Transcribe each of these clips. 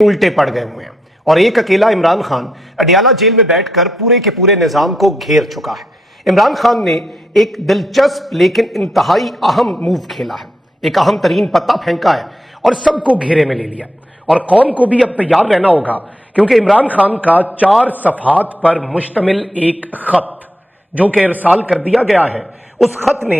उल्टे पड़ गए हुए हैं और एक अकेला इमरान खान अडियाला जेल में बैठकर पूरे के पूरे निजाम को घेर चुका है। इमरान खान ने एक दिलचस्प लेकिन इंतहाई अहम मूव खेला है, एक अहम तरीन पत्ता फेंका है और सबको घेरे में ले लिया। और कौम को भी अब तैयार रहना होगा, क्योंकि इमरान खान का 4 सफ़हात पर मुश्तमिल एक खत जो कि इरसाल कर दिया गया है, उस खत ने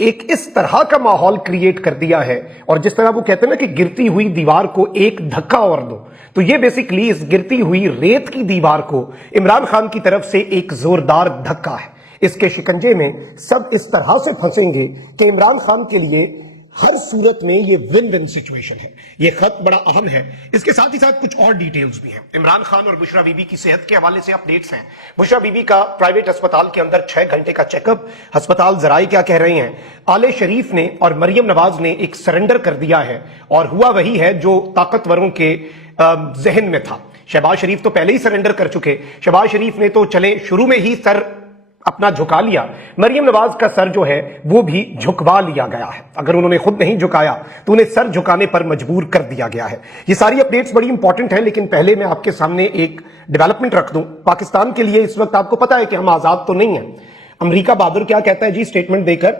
एक इस तरह का माहौल क्रिएट कर दिया है। और जिस तरह वो कहते हैं ना कि गिरती हुई दीवार को एक धक्का और दो, तो ये बेसिकली इस गिरती हुई रेत की दीवार को इमरान खान की तरफ से एक जोरदार धक्का है। इसके शिकंजे में सब इस तरह से फंसेंगे कि इमरान खान के लिए हर सूरत में ये विन विन सिचुएशन है। ये खत बड़ा अहम है। इसके साथ ही साथ कुछ और डिटेल्स भी हैं। इमरान खान और बुशरा बीबी की सेहत के हवाले से अपडेट्स हैं। बुशरा बीबी का प्राइवेट अस्पताल के अंदर 6 घंटे का चेकअप। अस्पताल जराई क्या कह रहे हैं? आले शरीफ ने और मरियम नवाज ने एक सरेंडर कर दिया है और हुआ वही है जो ताकतवरों के जहन में था। शहबाज शरीफ तो पहले ही सरेंडर कर चुके। शहबाज शरीफ ने तो चले शुरू में ही सर अपना झुका लिया। मरियम नवाज का सर जो है वो भी झुकवा लिया गया है। अगर उन्होंने खुद नहीं झुकाया तो उन्हें सर झुकाने पर मजबूर कर दिया गया है। ये सारी अपडेट्स बड़ी इंपॉर्टेंट हैं, लेकिन पहले मैं आपके सामने एक डेवलपमेंट रख दूं। पाकिस्तान के लिए इस वक्त आपको पता है कि हम आजाद तो नहीं हैं। अमेरिका बहादुर क्या कहता है जी स्टेटमेंट देकर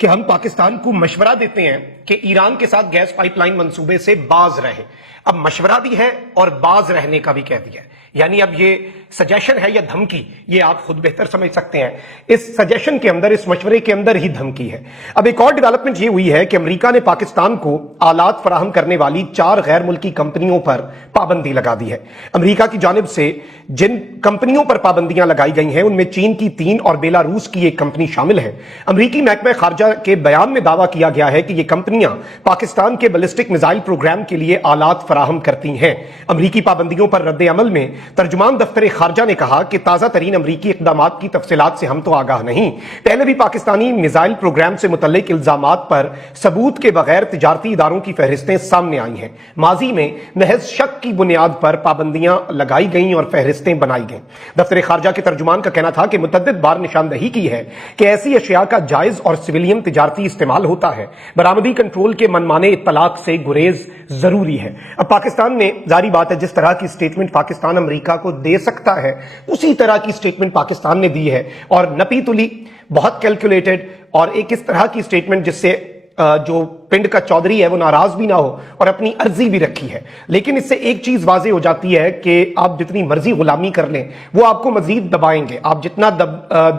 कि हम पाकिस्तान को मशवरा देते हैं कि ईरान के साथ गैस पाइपलाइन मंसूबे से बाज रहे। अब मशवरा भी है और बाज रहने का भी कह दिया है, यानी अब ये सजेशन है या धमकी, ये आप खुद बेहतर समझ सकते हैं। इस सजेशन के अंदर, इस मशवरे के अंदर ही धमकी है। अब एक और डेवलपमेंट ये हुई है कि अमेरिका ने पाकिस्तान को आलात फराहम करने वाली 4 गैर मुल्की कंपनियों पर पाबंदी लगा दी है। अमेरिका की जानिब से जिन कंपनियों पर पाबंदियां लगाई गई हैं उनमें चीन की 3 और बेलारूस की एक कंपनी शामिल है। अमेरिकी महकमा खारजा के बयान में दावा किया गया है कि ये कंपनियां पाकिस्तान के बैलिस्टिक मिसाइल प्रोग्राम के लिए आलात फराहम करती हैं। अमेरिकी पाबंदियों पर रद्द अमल में तर्जुमान दफ्तर खारजा ने कहा कि ताजा तरीन अमरीकी इक़दामात की तफसीलात से हम तो आगाह नहीं। पहले भी पाकिस्तानी मिसाइल प्रोग्राम से मुतल्लिक इल्जामात पर सबूत के बगैर तिजारती इदारों की फहरिस्तें सामने आई हैं। माजी में महज शक की बुनियाद पर पाबंदियां लगाई गईं और फहरिस्तें बनाई गईं। दफ्तर खारजा के तर्जुमान का कहना था कि मुतअद्दिद बार निशानदही की है कि ऐसी अशिया का जायज और सिविलियन तिजारती इस्तेमाल होता है। बरामदी कंट्रोल के मनमाने इत्तलाक से गुरेज जरूरी है। अब पाकिस्तान ने, जारी बात है, जिस तरह की स्टेटमेंट पाकिस्तान अमेरिका को दे सकता है उसी तरह की स्टेटमेंट पाकिस्तान ने दी है। और नपी तुली, बहुत कैलकुलेटेड, और एक इस तरह की स्टेटमेंट जिससे जो पिंड का चौधरी है वो नाराज भी ना हो और अपनी अर्जी भी रखी है। लेकिन इससे एक चीज वाजे हो जाती है कि आप जितनी मर्जी गुलामी कर लें वो आपको मजीद दबाएंगे। आप जितना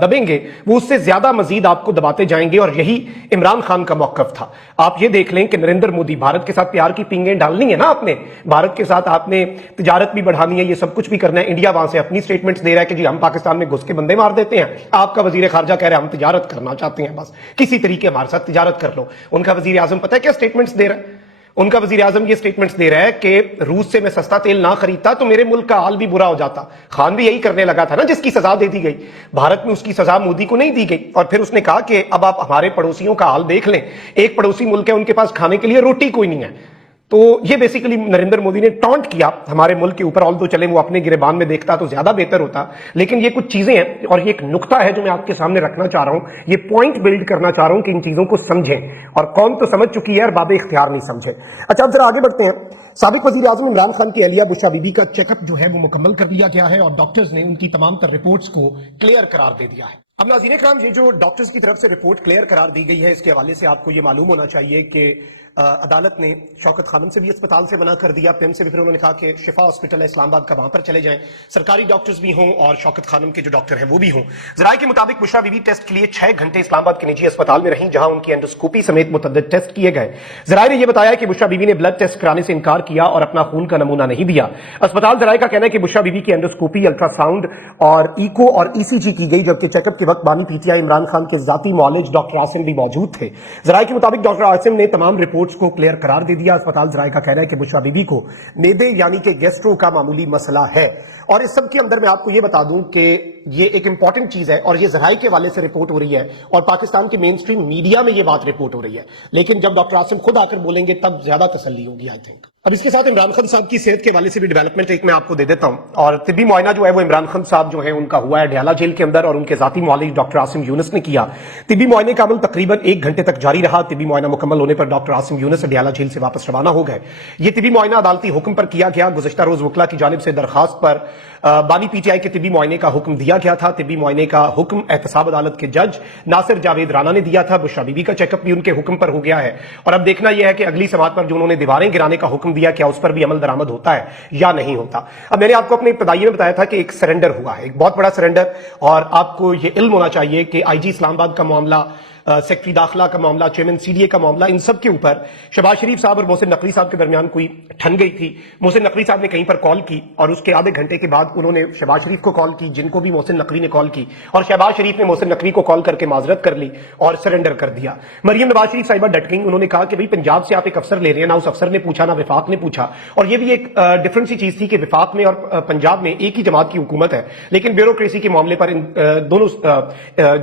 दबेंगे वो उससे ज्यादा मजीद आपको दबाते जाएंगे। और यही इमरान खान का मौकफ था। आप ये देख लें कि नरेंद्र मोदी, भारत के साथ प्यार की पींगें डालनी है ना आपने, भारत के साथ आपने तिजारत भी बढ़ानी है, ये सब कुछ भी करना है। इंडिया वहां से अपनी स्टेटमेंट्स दे रहा है कि जी हम पाकिस्तान में घुस के बंदे मार देते हैं। आपका वजीर खारजा कह रहा है हम तिजारत करना चाहते हैं, बस किसी तरीके हमारे साथ तिजारत कर लो। उनका वजीर आजम पता है क्या स्टेटमेंट्स दे रहा है? उनका वजीर आजम ये स्टेटमेंट्स दे रहा है कि रूस से मैं सस्ता तेल ना खरीदता तो मेरे मुल्क का हाल भी बुरा हो जाता। खान भी यही करने लगा था ना, जिसकी सजा दे दी गई। भारत में उसकी सजा मोदी को नहीं दी गई। और फिर उसने कहा कि अब आप हमारे पड़ोसियों का हाल देख लें। एक पड़ोसी मुल्क है, उनके पास खाने के लिए रोटी कोई नहीं है। तो ये बेसिकली नरेंद्र मोदी ने टॉन्ट किया हमारे मुल्क के ऊपर। ऑल तो चले वो अपने गिरेबान में देखता तो ज्यादा बेहतर होता, लेकिन ये कुछ चीजें हैं और ये एक नुक्ता है जो मैं आपके सामने रखना चाह रहा हूं। ये पॉइंट बिल्ड करना चाह रहा हूं कि इन चीजों को समझें। और कौम तो समझ चुकी है और बाबे इख्तियार नहीं समझे। अच्छा, अब जरा आगे बढ़ते हैं। साबिक वजीर आजम इमरान खान की अहलिया बुशरा बीबी का चेकअप जो है वो मुकम्मल कर लिया गया है और डॉक्टर्स ने उनकी तमाम तर रिपोर्ट्स को क्लियर करार दे दिया है। अब नाज़रीन इकराम, ये जो डॉक्टर्स की तरफ से रिपोर्ट क्लियर करार दी गई है, इसके हवाले से आपको ये मालूम होना चाहिए कि अदालत ने शौकत खानम से भी अस्पताल से मना कर दिया। पिम से भी फिर उन्होंने कहा कि शिफा हॉस्पिटल है इस्लामाबाद का, वहां पर चले जाएं। सरकारी डॉक्टर्स भी हों और शौकत खानम के जो डॉक्टर हैं वो भी हों। जराये के मुताबिक बुशरा बीबी टेस्ट के लिए 6 घंटे इस्लामाबाद के निजी अस्पताल में रहीं, जहां उनकी एंडोस्कोपी समेत मुतअद्दिद टेस्ट किए गए। जराये ने यह बताया कि बुशरा बीबी ने ब्लड टेस्ट कराने से इनकार किया और अपना खून का नमूना नहीं दिया। अस्पताल जराये का कहना है कि बुशरा बीबी की एंडोस्कोपी, अल्ट्रासाउंड और इको और ईसीजी की गई, जबकि चेकअप के वक्त बानी पीटीआई इमरान खान के जाती मौलिज डॉक्टर आसिम भी मौजूद थे। जराये के मुताबिक डॉक्टर आसिम ने तमाम रिपोर्ट्स को क्लियर करार दे दिया। अस्पताल जराये का कहना है कि बुशरा बीबी को मेदे यानी कि गैस्ट्रो का मामूली मसला है। और इस सब के अंदर मैं आपको यह बता दूं कि ये एक इंपॉर्टेंट चीज है और ये जराये के वाले से रिपोर्ट हो रही है और पाकिस्तान के मेन स्ट्रीम मीडिया में ये बात रिपोर्ट हो रही है। लेकिन जब डॉक्टर आसिम खुद आकर बोलेंगे तब ज्यादा तसल्ली होगी, आई थिंक। अब इसके साथ इमरान खान साहब की सेहत के हवाले से भी डेवलपमेंट एक मैं आपको दे देता हूं। और तिब्बी मुआयना जो है वो इमरान खान साहब जो है उनका हुआ है अडयाला जेल के अंदर, और उनके जाती मुआलिज डॉक्टर आसिम यूनुस ने किया। तिब्बी मुआयने का अमल तकरीबन 1 घंटे तक जारी रहा। तिब्बी मुआयना मुकम्मल होने पर डॉक्टर आसिम यूनुस अडयाला जेल से वापस रवाना हो गए। ये तिब्बी मुआयना अदालती हुक्म पर किया गया। गुज़श्ता रोज वकला की जानिब से दरखास्त पर बानी पीटीआई के तिब्बी मुआयने का हुक्म दिया गया था। तिब्बी मुआयने का हुक्म एहतसाब अदालत के जज नासिर जावेद राना ने दिया था। बुशरा बीबी का चेकअप भी उनके हुक्म पर हो गया है। और अब देखना यह है कि अगली समात पर जो उन्होंने दीवारें गिराने का हुक्म दिया, क्या उस पर भी अमल दरामद होता है या नहीं होता। अब मैंने आपको अपने इब्तिदाई में बताया था कि एक सरेंडर हुआ है, एक बहुत बड़ा सरेंडर, और आपको यह इल्म होना चाहिए कि आईजी इस्लामाबाद का मामला, सेक्रेटरी दाखिला का मामला, चेयरमैन सीडीए का मामला, इन सब के ऊपर शहबाज शरीफ साहब और मोहसिन नकवी साहब के दरमियान कोई ठन गई थी। मोहसिन नकवी साहब ने कहीं पर कॉल की और उसके आधे घंटे के बाद उन्होंने शहबाज शरीफ को कॉल की, जिनको भी मोहसिन नकवी ने कॉल की, और शहबाज शरीफ ने मोहसिन नकवी को कॉल करके माजरत कर ली और सरेंडर कर दिया। मरियम नवाज शरीफ साहिबा डट गई। उन्होंने कहा कि भाई पंजाब से आप एक अफसर ले रहे हैं, ना उस अफसर ने पूछा ना विफाक ने पूछा। और ये भी एक डिफरेंट सी चीज थी कि विफाक में और पंजाब में एक ही जमात की हुकूमत है, लेकिन ब्यूरोक्रेसी के मामले पर इन दोनों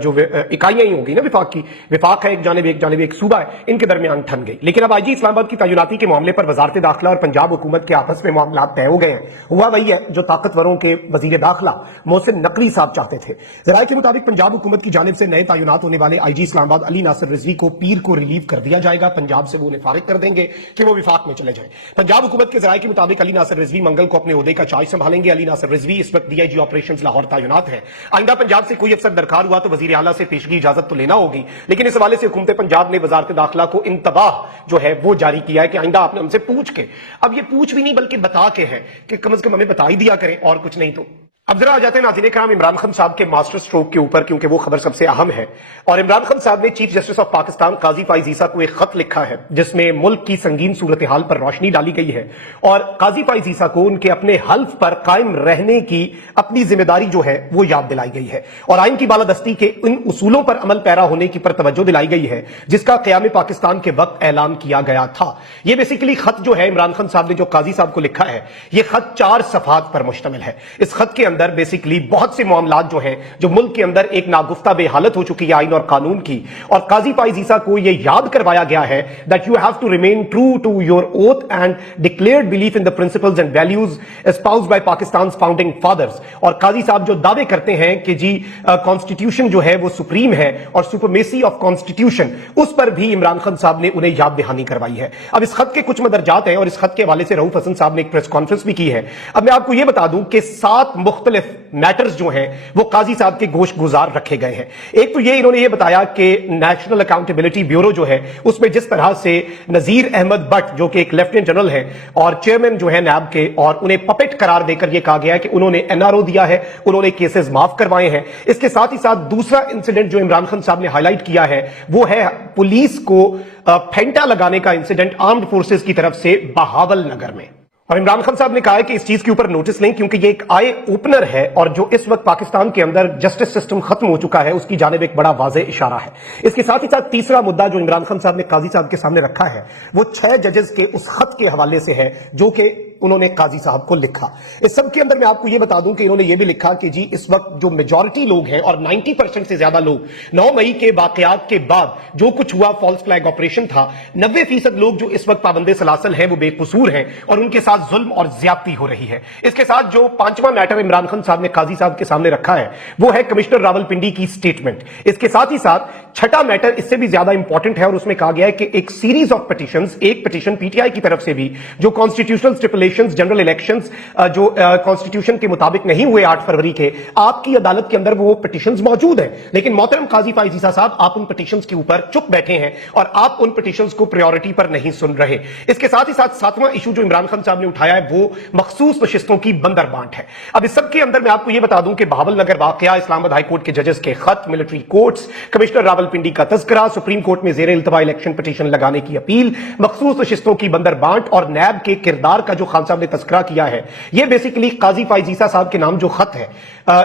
जो इकाइयां ही होंगी ना विफाक की, विफाक है एक जानिब एक सूबा है, इनके दरमियान ठन गई। लेकिन अब आईजी इस्लामाबाद की तैनाती के मामले पर वजारत दाखिला और पंजाब हुकूमत के आपस में मामला तय हो गए हैं। हुआ वही है जो ताकतवरों के वजीर दाखिला मोहसिन नकवी साहब चाहते थे। जराये के मुताबिक पंजाब हुकूमत की जानिब से नए तैनात होने वाले आईजी इस्लामाबाद अली नासिर रिजवी को पीर को रिलीव कर दिया जाएगा। पंजाब से वो उन्हें फारिग कर देंगे कि वो विफाक में चले जाए। पंजाब हुकूमत के जराये के मुताबिक अली नासिर रिजवी मंगल को अपने ओहदे का चार्ज संभालेंगे। अली नासिर रिजवी इस वक्त डीआईजी ऑपरेशंस लाहौर तैनात है। आइंदा पंजाब से कोई अफसर दरकार हुआ तो वजीर आला से पेशगी इजाजत तो लेना होगी, लेकिन इस हवाले से हुकूमत पंजाब ने वजारत दाखिला को इंतबाह जो है वो जारी किया है कि आइंदा आपने हमसे पूछ के, अब ये पूछ भी नहीं बल्कि बता के है कि कम से कम हमें बता ही दिया करें और कुछ नहीं। तो अब जरा आ जाते हैं नाज़रीन कराम इमरान खान साहब के मास्टर स्ट्रोक के ऊपर, क्योंकि वो खबर सबसे अहम है। और इमरान खान साहब ने चीफ जस्टिस ऑफ पाकिस्तान काजी फाइज ईसा को एक खत लिखा है जिसमें मुल्क की संगीन सूरत हाल पर रोशनी डाली गई है और काजी फाइज ईसा को उनके अपने हल्फ पर कायम रहने की अपनी जिम्मेदारी जो है वो याद दिलाई गई है और आइन की बालादस्ती के इन उसूलों पर अमल पैरा होने की पर तवज्जो दिलाई गई है जिसका क़याम पाकिस्तान के वक्त ऐलान किया गया था। ये बेसिकली खत जो है इमरान खान साहब ने जो काजी साहब को लिखा है, ये खत 4 सफ़हात पर मुश्तमिल है। इस खत के अंदर बेसिकली बहुत से मामलात जो हैं जो मुल्क के अंदर एक नागुफ्ता बेहालत हो चुकी है आइन और कानून की, और काजी फाइज ईसा को यह याद करवाया गया है that you have to remain true to your oath and declared belief in the principles and values espoused by Pakistan founding fathers. और काजी साहब जो दावे करते हैं कि जी कॉन्स्टिट्यूशन जो है वो सुप्रीम है और सुपरमेसी ऑफ कॉन्स्टिट्यूशन, उस पर भी इमरान खान साहब ने उन्हें याद दहानी करवाई है। अब इस खत के कुछ मदरजात हैं और इस खत के हवाले से रऊफ हसन साहब ने एक प्रेस कॉन्फ्रेंस भी की है। अब मैं आपको यह बता दूं कि 7 मुख्तलिफ मैटर्स जो हैं वो काजी साहब के गोश गुजार रखे गए हैं। एक तो ये इन्होंने ये बताया कि नेशनल अकाउंटेबिलिटी ब्यूरो जो है उसमें जिस तरह से नजीर अहमद भट्ट जो कि एक लेफ्टिनेंट जनरल है और चेयरमैन जो है नैब के, और उन्हें पपेट करार देकर यह कहा गया है कि उन्होंने एनआरओ दिया है, उन्होंने केसेस माफ करवाए हैं। इसके साथ ही साथ दूसरा इंसिडेंट जो इमरान खान साहब ने हाईलाइट किया है वो है पुलिस को फेंटा लगाने का इंसिडेंट आर्म्ड फोर्सेस की तरफ से बहावल नगर में। और इमरान खान साहब ने कहा है कि इस चीज के ऊपर नोटिस लें क्योंकि ये एक आई ओपनर है और जो इस वक्त पाकिस्तान के अंदर जस्टिस सिस्टम खत्म हो चुका है उसकी जानिब एक बड़ा वाज़ेह इशारा है। इसके साथ ही साथ तीसरा मुद्दा जो इमरान खान साहब ने काजी साहब के सामने रखा है वो 6 जजेस के उस खत के हवाले से है जो कि उन्होंने काजी साहब को लिखा। इस सब के अंदर मैं आपको यह बता दूं कि इन्होंने यह भी लिखा कि जी इस वक्त जो मेजॉरिटी लोग हैं और 90% से ज्यादा लोग 9 मई के वाकयात के बाद जो कुछ हुआ फॉल्स फ्लैग ऑपरेशन था, 90% लोग जो इस वक्त पाबंदे सलासल हैं वो बेकसूर हैं और उनके साथ जुल्म और ज्यादती हो रही है। इसके साथ जो 5वां मैटर इमरान खान साहब ने काजी साहब के सामने रखा है वो है कमिश्नर रावलपिंडी की स्टेटमेंट। इसके साथ ही साथ 6ठा मैटर इससे भी ज्यादा इंपॉर्टेंट है और उसमें कहा गया है कि एक सीरीज ऑफ पिटीशंस, एक पिटीशन पीटीआई की तरफ से भी जो कॉन्स्टिट्यूशनल स्टिपुलेशंस जनरल इलेक्शंस जो कॉन्स्टिट्यूशन के मुताबिक नहीं हुए 8 फरवरी के, आपकी अदालत के अंदर वो पिटीशंस मौजूद हैं, लेकिन मोहतरम काजी फाइज ईसा साहब आप उन पिटीशंस के ऊपर चुप बैठे हैं और आप उन पिटीशंस को प्रायोरिटी पर नहीं सुन रहे। इसके साथ ही साथ 7वां इशू जो इमरान खान साहब ने उठाया है वो मखसूस नशिस्तों की बंदर बांट है। अब इस सब के अंदर मैं आपको यह बता दूं कि बहावल नगर वाकया, इस्लामाबाद हाई कोर्ट के जजेस के खत, मिलिट्री कोर्ट्स, कमिश्नर रावलपिंडी का तस्करा, सुप्रीम कोर्ट में जेर इल्तवा इलेक्शन पिटीशन लगाने की अपील, मखसूस नशिस्तों की बंदर बांट और नैब के किरदार का जो खान साहब ने तस्करा किया है, यह बेसिकली काजी फाइज ईसा साहब के नाम जो खत है,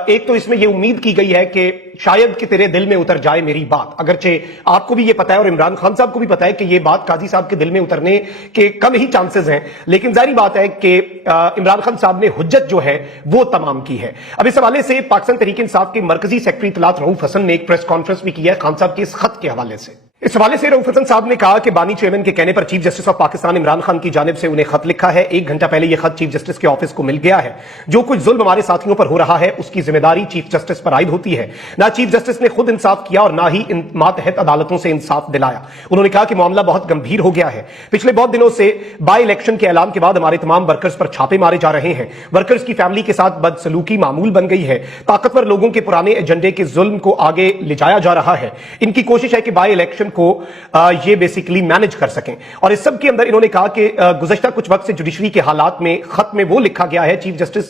एक तो इसमें यह उम्मीद की गई है कि शायद कि तेरे दिल में उतर जाए मेरी बात, अगरचे आपको भी यह पता है और इमरान खान साहब को भी पता है कि यह बात काजी साहब के दिल में उतरने के कम ही चांसेस हैं, लेकिन जाहिर बात है कि इमरान खान साहब ने हुज्जत जो है वो तमाम की है। अब इस हवाले से पाकिस्तान तहरीक इंसाफ के मरकजी सेक्रेटरी इत्तलात रऊफ हसन ने एक प्रेस कॉन्फ्रेंस भी की है खान साहब के इस खत के हवाले से। इस हवाले से रऊफ हसन साहब ने कहा कि बानी चेयरमैन के कहने पर chief justice of Pakistan Imran Khan की जानिब से उन्हें खत लिखा है। 1 घंटा पहले यह खत चीफ जस्टिस के ऑफिस को मिल गया है। जो कुछ जुल्म हमारे साथियों पर हो रहा है उसकी जिम्मेदारी चीफ जस्टिस पर आयद होती है। ना चीफ जस्टिस ने खुद इंसाफ किया और ना ही इन मातहत अदालतों से इंसाफ दिलाया। उन्होंने कहा कि मामला बहुत गंभीर हो गया है। पिछले बहुत दिनों से बाई इलेक्शन के ऐलान के बाद हमारे तमाम वर्कर्स पर छापे मारे जा रहे हैं। वर्कर्स की फैमिली के साथ बदसलूकी मामूल बन गई है। ताकतवर लोगों के पुराने एजेंडे के जुल्म को आगे ले जाया जा रहा है। इनकी कोशिश है कि बाई इलेक्शन को ये बेसिकली मैनेज कर सकें। और इस सब के अंदर इन्होंने कहा कि गुज़श्ता कुछ वक्त से जुडिशरी के हालात में खत में वो लिखा गया है चीफ जस्टिस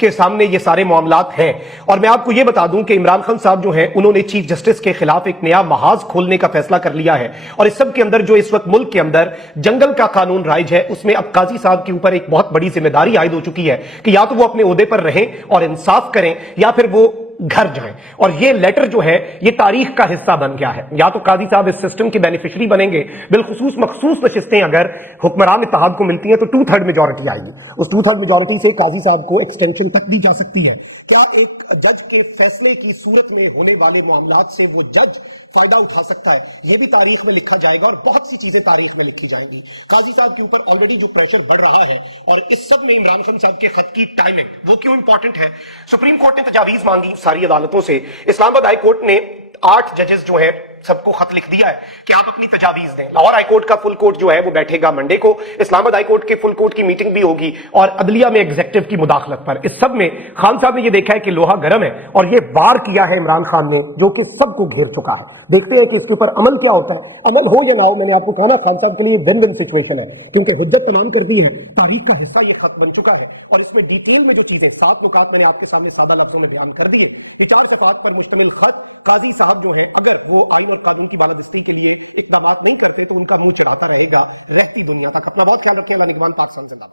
के सामने ये सारे मामलात हैं। और मैं आपको ये बता दूं कि इमरान खान साहब जो हैं उन्होंने चीफ जस्टिस के खिलाफ एक नया महाज खोलने का फैसला कर लिया है। और इस सब के अंदर जो इस वक्त मुल्क के अंदर जंगल का कानून राइज है उसमें अब काजी साहब के ऊपर एक बहुत बड़ी जिम्मेदारी आयद हो चुकी है कि या तो वो अपने ओहदे पर रहें और इंसाफ करें या फिर वो घर जाएं। और ये लेटर जो है ये तारीख का हिस्सा बन गया है। या तो काजी साहब इस सिस्टम के बेनिफिशियरी बनेंगे, बिलखुसूस मखसूस नशिस्तें अगर हुक्मरान इत्तेहाद को मिलती हैं तो 2/3 मेजॉरिटी आएगी। उस 2/3 मेजॉरिटी से काजी साहब को एक्सटेंशन तक दी जा सकती है। क्या एक जज के फैसले की सूरत में होने वाले मामलात से वो जज फायदा उठा सकता है, ये भी तारीख में लिखा जाएगा और बहुत सी चीजें तारीख में लिखी जाएंगी। काजी साहब के ऊपर ऑलरेडी जो प्रेशर बढ़ रहा है और इस सब में इमरान खान साहब के खत की टाइमिंग वो क्यों इंपॉर्टेंट है। सुप्रीम कोर्ट ने तजावीज मांगी सारी अदालतों से। इस्लामाबाद हाई कोर्ट ने 8 जजेस जो है सबको खत लिख दिया है कि आप अपनी तजावीज दें। लाहौर हाई कोर्ट का फुल कोर्ट जो है वो बैठेगा मंडे को। इस्लामाबाद हाई कोर्ट के फुल कोर्ट की मीटिंग भी होगी और अदलिया में एग्जीक्यूटिव की मुदाखलत पर। इस सब में खान साहब ने ये देखा है कि लोहा गर्म है और ये वार किया है इमरान खान ने जो कि सबको घेर चुका है। देखते हैं कि इसके ऊपर अमल क्या होता है। अमल हो या ना हो, मैंने आपको कहा ना खान साहब के लिए विन विन सिचुएशन है क्योंकि हुज्जत तमाम कर दी है। तारीख का हिस्सा ये खत बन चुका है और इसमें डिटेल में जो चीजें साफ औकात मैंने आपके सामने सादा लफ्जों में बयान कर दिए। 4 सफ़ात पर मुश्तमिल खत काजी साहब जो है अगर वो आईन और कानून की बालादस्ती के लिए इकदाम नहीं करते तो उनका मुंह चुराता रहेगा रहती दुनिया तक। अपना बहुत ख्याल रखें। पाकिस्तान जिंदाबाद।